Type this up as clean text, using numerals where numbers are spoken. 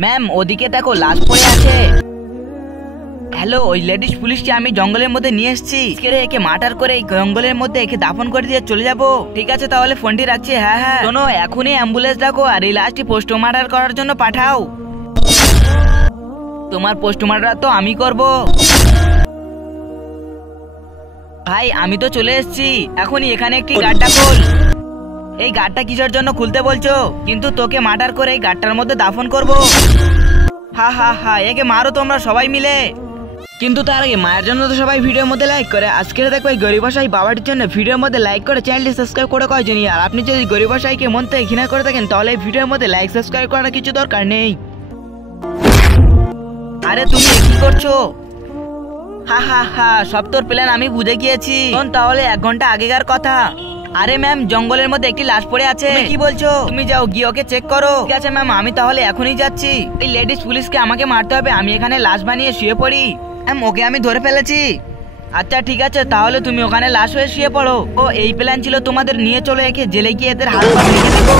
Ma'am ওদিকে দেখো লাশ পড়ে আছে। হ্যালো, ওই লেডিস পুলিশকে আমি জঙ্গলের মধ্যে নিয়ে এসেছি। একে মার্ডার করে এই জঙ্গলের মধ্যে একে দাফন করে দিয়ে চলে যাব। ঠিক আছে তাহলে ফোনটি রাখছি। হ্যাঁ হ্যাঁ শোনো, এখনই অ্যাম্বুলেন্স ডাকো আর এই লাশটি পোস্টমর্টম করার জন্য পাঠাও। তোমার পোস্টমর্টম তো আমি করব। ভাই আমি তো চলে এসেছি, এখনই এখানে একটি গাড়টা খোল। এই গাড়টা কিসের জন্য খুলতে বলছো? কিন্তু তোকে মার্ডার করে এই গাড়টার মধ্যে দাফন করব। হা হা হা, একে মারো তোমরা সবাই মিলে। কিন্তু তার আগে মায়ের জন্য তো সবাই ভিডিওর মধ্যে লাইক করে। আজকের দেখো এই গরিব ভাষাই বাবাটির জন্য ভিডিওর মধ্যে লাইক করে চ্যানেলটি সাবস্ক্রাইব করে কয়জনই। আর আপনি যদি গরিব ভাষাইকে মন থেকে ঘৃণা করে থাকেন তাহলে এই ভিডিওর মধ্যে লাইক সাবস্ক্রাইব করার কিছু দরকার নেই। আরে তুমি কি করছো? হা হা হা, সব তোর প্ল্যান আমি বুঝে গিয়েছি। তাহলে 1 ঘন্টা আগেকার কথা। আরে ম্যাম জঙ্গলের মধ্যে একটি লাশ পড়ে আছে। কি বলছো? তুমি যাও গিয়ে ওকে চেক করো। ঠিক আছে ম্যাম, আমি তাহলে এখনই যাচ্ছি। এই লেডিস পুলিশকে আমাকে মারতে হবে, আমি এখানে লাশ বানিয়ে শুয়ে পড়ি। ম্যাম ওকে আমি ধরে ফেলেছি। আচ্ছা ঠিক আছে, তাহলে তুমি ওখানে লাশ হয়ে শুয়ে পড়ো। ও এই প্ল্যান ছিল তোমাদের, নিয়ে চলো একে জেলে গিয়ে এদের হাত পা ভেঙে দেবো।